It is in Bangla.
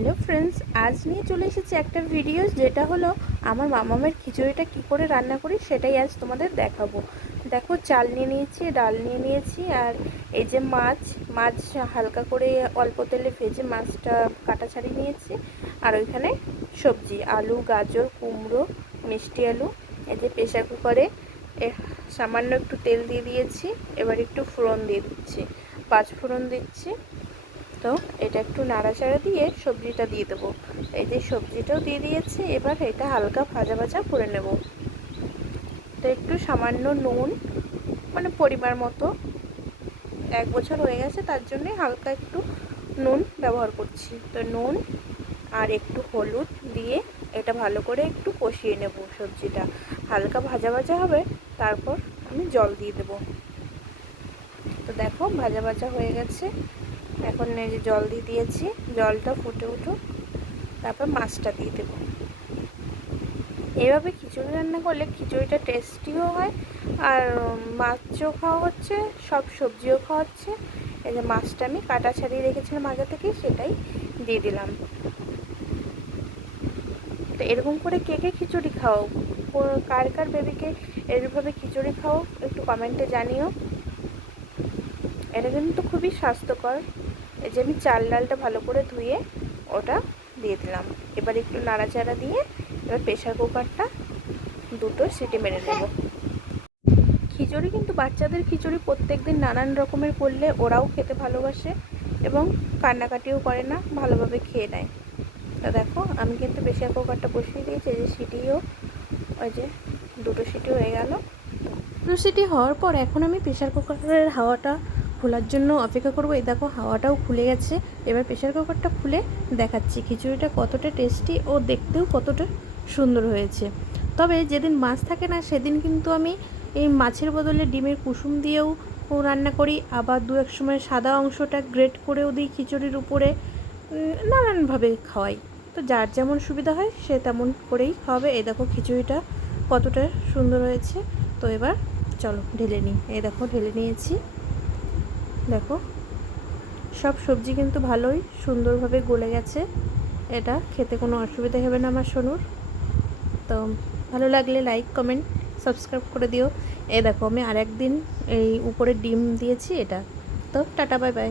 হ্যালো ফ্রেন্ডস, আজ নিয়ে চলে এসেছি একটা ভিডিও যেটা হলো আমার মামামের খিচুড়িটা কি করে রান্না করি সেটাই আজ তোমাদের দেখাবো। দেখো, চাল নিয়ে নিয়েছি, ডাল নিয়ে নিয়েছি, আর এই যে মাছ হালকা করে অল্প তেলে ভেজে মাছটা কাটা ছাড়িয়ে নিয়েছি। আর ওইখানে সবজি আলু, গাজর, কুমড়ো, মিষ্টি আলু। এই যে প্রেশার কুকারে সামান্য একটু তেল দিয়ে দিয়েছি, এবার একটু ফোড়ন দিয়ে দিচ্ছি, 5 ফোড়ন দিচ্ছি। তো এটা একটু নাড়াচাড়া দিয়ে সবজিটা দিয়ে দেবো। এই যে সবজিটাও দিয়ে দিয়েছি, এবার এটা হালকা ভাজা ভাজা করে নেব। তো একটু সামান্য নুন, মানে পরিমাণ মতো, 1 বছর হয়ে গেছে তার জন্যে হালকা একটু নুন ব্যবহার করছি। তো নুন আর একটু হলুদ দিয়ে এটা ভালো করে একটু কষিয়ে নেব। সবজিটা হালকা ভাজা ভাজা হবে, তারপর আমি জল দিয়ে দেবো। তো দেখো ভাজা ভাজা হয়ে গেছে, এখন এই যে জল দিয়ে দিয়েছি, জলটা ফুটে উঠুক, তারপর মাছটা দিয়ে দেবো। এইভাবে খিচুড়ি রান্না করলে খিচুড়িটা টেস্টিও হয়, আর মাছও খাওয়া হচ্ছে, সব সবজিও খাওয়া হচ্ছে। এই যে মাছটা আমি কাটা ছাড়িয়ে রেখেছিলাম আগে থেকে, সেটাই দিয়ে দিলাম। তো এরকম করে কে কে খিচুড়ি খাও, কার কার বেবিকে এরভাবে খিচুড়ি খাও, একটু কমেন্টে জানিও। এটা কিন্তু খুবই স্বাস্থ্যকর। এই যে আমি চাল ডালটা ভালো করে ধুয়ে ওটা দিয়ে দিলাম, এবার একটু নাড়াচাড়া দিয়ে এবার প্রেশার কুকারটা 2টো সিটি মেরে নেব। খিচুড়ি কিন্তু বাচ্চাদের খিচুড়ি প্রত্যেক দিন নানান রকমের করলে ওরাও খেতে ভালোবাসে এবং কান্নাকাটিও করে না, ভালোভাবে খেয়ে নেয়। তা দেখো আমি কিন্তু প্রেশার কুকারটা বসিয়ে দিয়েছি, এই যে সিটিও, ওই যে 2টো সিটি হয়ে গেল। 2 সিটি হওয়ার পর এখন আমি প্রেশার কুকারের হাওয়াটা খোলার জন্য অপেক্ষা করব। এই দেখো হাওয়াটাও খুলে গেছে, এবার প্রেশার কুকারটা খুলে দেখাচ্ছি খিচুড়িটা কতটা টেস্টি ও দেখতেও কতটা সুন্দর হয়েছে। তবে যেদিন মাছ থাকে না সেদিন কিন্তু আমি এই মাছের বদলে ডিমের কুসুম দিয়েও রান্না করি, আবার 2-1 সময় সাদা অংশটা গ্রেট করেও দিই খিচুড়ির উপরে, নানানভাবে খাওয়াই। তো যার যেমন সুবিধা হয় সে তেমন করেই খাওয়াবে। এই দেখো খিচুড়িটা কতটা সুন্দর হয়েছে। তো এবার চলো ঢেলে নিই। এই দেখো ঢেলে নিয়েছি। দেখো সব সবজি কিন্তু ভালোই সুন্দরভাবে গলে গেছে, এটা খেতে কোনো অসুবিধা হবে না আমার সোনুর। তো ভালো লাগলে লাইক, কমেন্ট, সাবস্ক্রাইব করে দিও। এই দেখো আমি আরেকদিন এই উপরে ডিম দিয়েছি এটা। তো টাটা, বাই বাই।